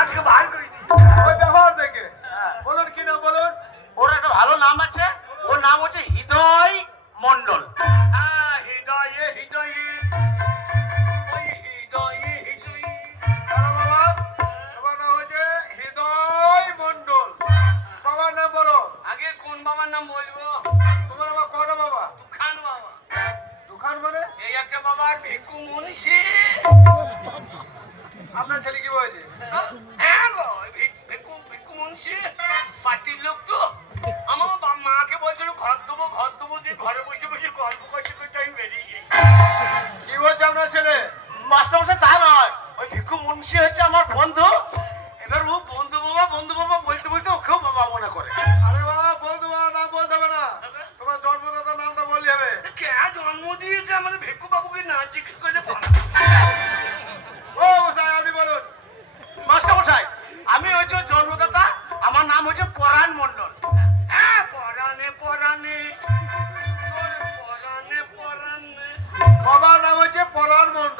আজকে বার করে দিই। ওই ব্যবহার দেখে হ্যাঁ। বলুন কি নাম বলুন? ওর একটা ভালো নাম আছে, ওর নাম হচ্ছে হৃদয় মন্ডল। হ্যাঁ, হৃদয়ে হৃদয়ে ওই হৃদয়ে হৃদয়ে। আরে বাবা, তোমার নাম হচ্ছে হৃদয় মন্ডল। বাবার নাম বলো। আগে কোন বাবার নাম বলবো? তোমার আবার কটা বাবা? দুখান বাবা। দুখান মানে? এই একটা বাবার ভিক্ষু মুন্সি। আপনার ছেলে কি বলেছে? হ্যাঁ গো, ভিক্ষু ভিক্ষু মুন্সি পার্টির লোক তো। আমার মাকে বলছিল ঘর দেবো দিয়ে ঘরে বসে বসে গল্প করতে করতে আমি বেরিয়ে গেছি। কি বলছে আপনার ছেলে? মাস্টারমশাই তা নয়, ওই ভিক্ষু মুন্সি হচ্ছে আমার বন্ধু। এবার ও বন্ধু বাবা বলতে বলতে ওকেও বাবা মনে করে। আরে বাবা, বলতে বাবা নাম বলতে হবে না, তোমার জন্মদাতার নামটা বললে হবে। কে জন্ম দিয়েছে আমাদের ভিক্ষু বাবুকে না জিজ্ঞেস করলে পারে? ও মশাই, আপনি বলুন। মাস্টারমশাই, আমি হচ্ছে ওর জন্মদাতা, আমার নাম হচ্ছে পরাণ মন্ডল। হ্যাঁ, পরাণে পরাণে পরাণে পরাণে। বাবার নাম হচ্ছে পরাণ মন্ডল।